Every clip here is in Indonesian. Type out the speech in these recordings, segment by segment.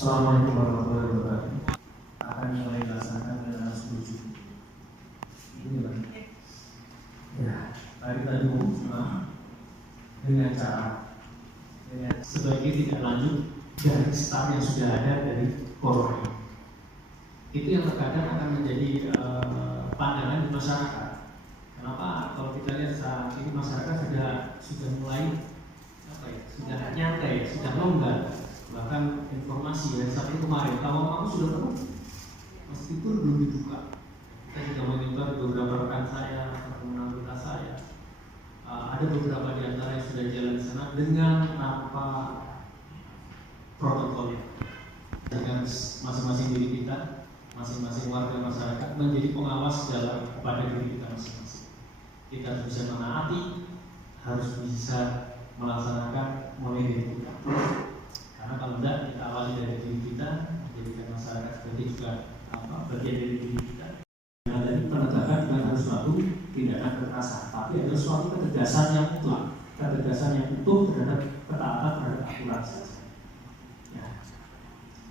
Assalamualaikum warahmatullahi wabarakatuh. Akan mulai dilaksanakan dengan setuju. Ini Pak. Ya, tadi dengan cara sebagai tidak lanjut dari start yang sudah ada dari Polri. Itu yang terkadang akan menjadi pandangan di masyarakat. Kenapa? Kalau kita lihat saat ini masyarakat sudah mulai sudah nyantai, sudah longgar. Bahkan informasi dari saat itu kemarin, kamu sudah tahu, meskipun belum dibuka. Saya juga monitor beberapa rekan saya, teman kita saya. Ada beberapa di antara yang sudah jalan di sana dengan tanpa protokol. Dengan masing-masing diri kita, masing-masing warga masyarakat menjadi pengawas dalam pada diri kita masing-masing. Kita harus bisa menaati, harus bisa melaksanakan mulai dari kita. Karena kalau tidak kita awali dari diri kita, menjadikan masyarakat seperti juga bagian dari diri kita. Nah, dari penegakan bukan harus suatu tindakan kekerasan, tapi ada suatu ketegasan yang mutlak, ketegasan yang utuh terhadap ketaatan terhadap aturan saja. Ya.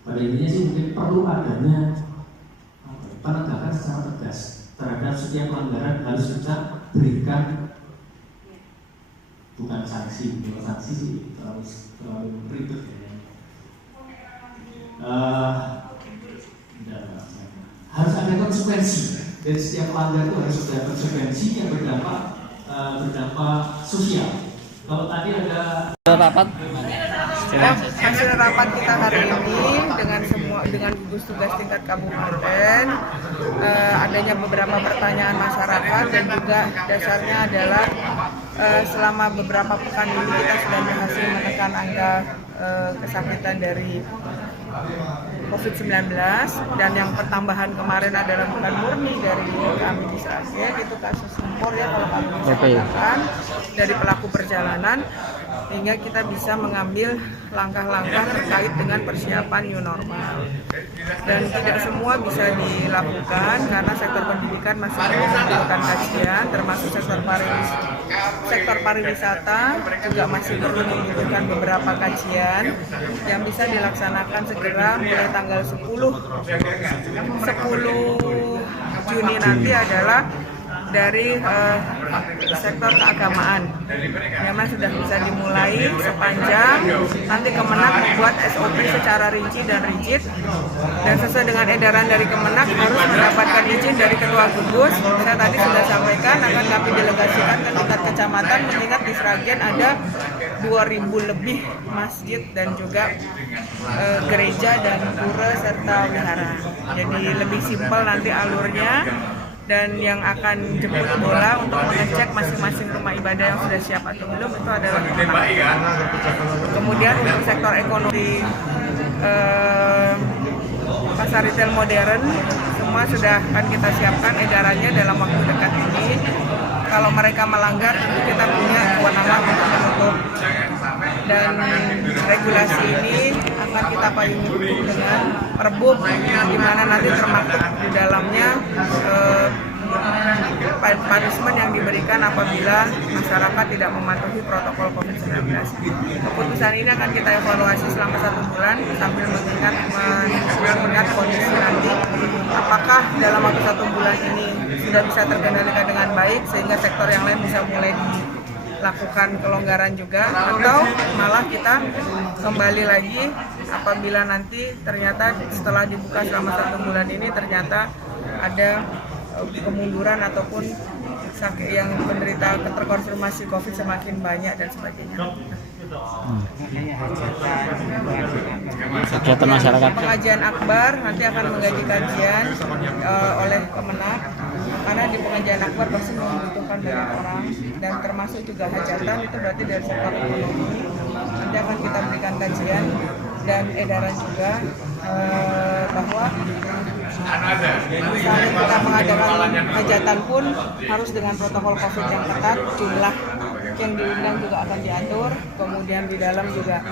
Pada intinya sih mungkin perlu adanya penegakan secara tegas terhadap setiap pelanggaran harus kita berikan. Bukan sanksi, kalau sanksi sih terlalu ribet ya. Harus ada konsekuensi dari setiap pelanggar itu, harus ada konsekuensi yang berdampak sosial. Kalau tadi ada rapat, hasil rapat kita hari ini dengan gugus tugas tingkat kabupaten, adanya beberapa pertanyaan masyarakat dan juga dasarnya adalah selama beberapa pekan ini kita sudah berhasil menekan angka kesakitan dari COVID-19, dan yang pertambahan kemarin adalah bukan murni dari kami di Sragen, itu kasus impor ya kalau kami bisa katakan dari pelaku perjalanan, sehingga kita bisa mengambil langkah-langkah terkait dengan persiapan new normal. Dan tidak semua bisa dilakukan karena sektor pendidikan masih membutuhkan kajian, termasuk sektor pariwisata juga masih perlu membutuhkan beberapa kajian yang bisa dilaksanakan segera mulai tanggal 10 Juni nanti adalah dari sektor keagamaan. Memang sudah bisa dimulai sepanjang nanti Kemenak membuat SOP secara rinci dan rigid, dan sesuai dengan edaran dari Kemenak harus mendapatkan izin dari Ketua Gugus. Saya tadi sudah sampaikan akan kami delegasikan ke tingkat kecamatan, mengingat di Sragen ada 2.000 lebih masjid dan juga gereja dan pura serta wihara. Jadi lebih simpel nanti alurnya, dan yang akan jemput bola untuk mengecek masing-masing rumah ibadah yang sudah siap atau belum itu adalah Kemenak. Kemudian untuk sektor ekonomi, pasar retail modern semua sudah akan kita siapkan edarannya dalam waktu dekat ini. Kalau mereka melanggar, kita punya kewenangan untuk menutup. Dan regulasi ini akan kita payungi dengan Perbup, di mana nanti termaktub di dalamnya punishment yang diberikan apabila masyarakat tidak mematuhi protokol COVID-19. Keputusan ini akan kita evaluasi selama 1 bulan sambil mengingat kondisi nanti, apakah dalam waktu 1 bulan ini sudah bisa terkendalikan dengan baik sehingga sektor yang lain bisa mulai dilakukan kelonggaran juga, atau malah kita kembali lagi apabila nanti ternyata setelah dibuka selama 1 bulan ini ternyata ada kemunduran ataupun yang penderita terkonfirmasi COVID semakin banyak dan sebagainya. Kegiatan masyarakat. Pengajian akbar nanti akan menggaji kajian oleh Kemenak, karena di pengajian akbar pasti membutuhkan banyak orang, dan termasuk juga hajatan, itu berarti dari sektor ekonomi. Nanti akan kita berikan kajian dan edaran juga bahwa misalnya kita mengadakan hajatan pun harus dengan protokol COVID yang ketat, jumlah yang diundang juga akan diatur, kemudian di dalam juga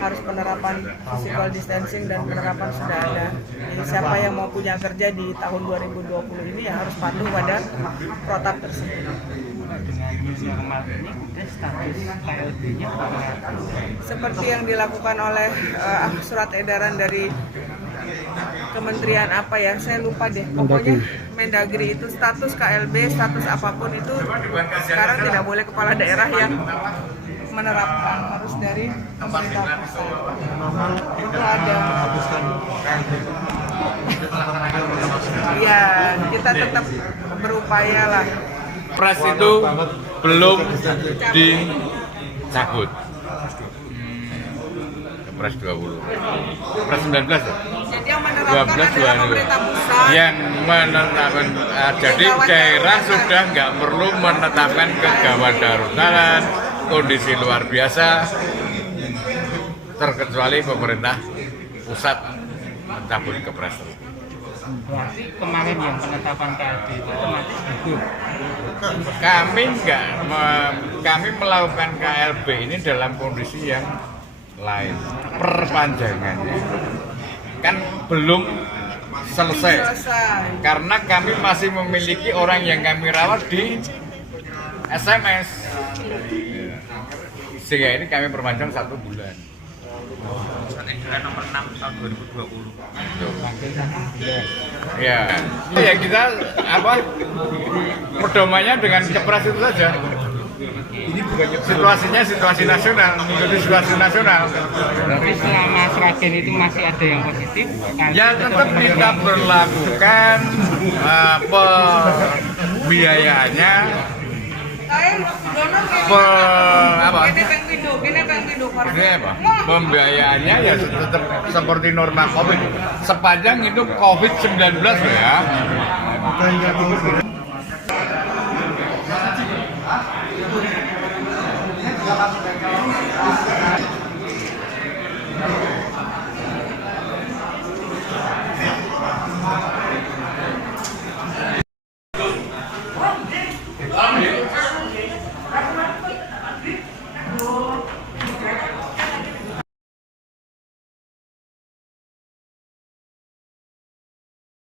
harus penerapan physical distancing dan penerapan sudah ada. Jadi siapa yang mau punya kerja di tahun 2020 ini ya harus patuh pada protap tersebut. dengan new normal ini kemudian status KLB-nya apa? Seperti yang dilakukan oleh surat edaran dari Kementerian apa ya, saya lupa deh, pokoknya Mendagri itu status KLB, status apapun itu sekarang tidak boleh kepala daerah yang menerapkan, harus dari pemerintah pusat. Itu ada. Ya, kita tetap berupaya lah. Kepres itu belum dicabut. Kepres 20. Kepres 19 ya? Jadi yang menerapkan adalah pemerintah pusat. Yang menetapkan, jadi daerah sudah nggak perlu menetapkan kegawat darurat, kondisi luar biasa, terkecuali pemerintah pusat mencabut kepres. Berarti kemarin yang penetapan KLB itu otomatis gugur. Kami melakukan KLB ini dalam kondisi yang lain. Perpanjangannya kan belum selesai karena kami masih memiliki orang yang kami rawat di SMS, sehingga ini kami perpanjang 1 bulan. Edaran nomor 6 tahun 2020. Ya kita pedomannya dengan kepres itu saja. Ini bukan situasinya situasi nasional, mengikuti situasi nasional. Tapi selama Sragen itu masih ada yang positif? Ya tetap kita berlakukan pembiayaannya, pembiayaannya ya tetap seperti norma COVID sepanjang itu COVID-19 ya.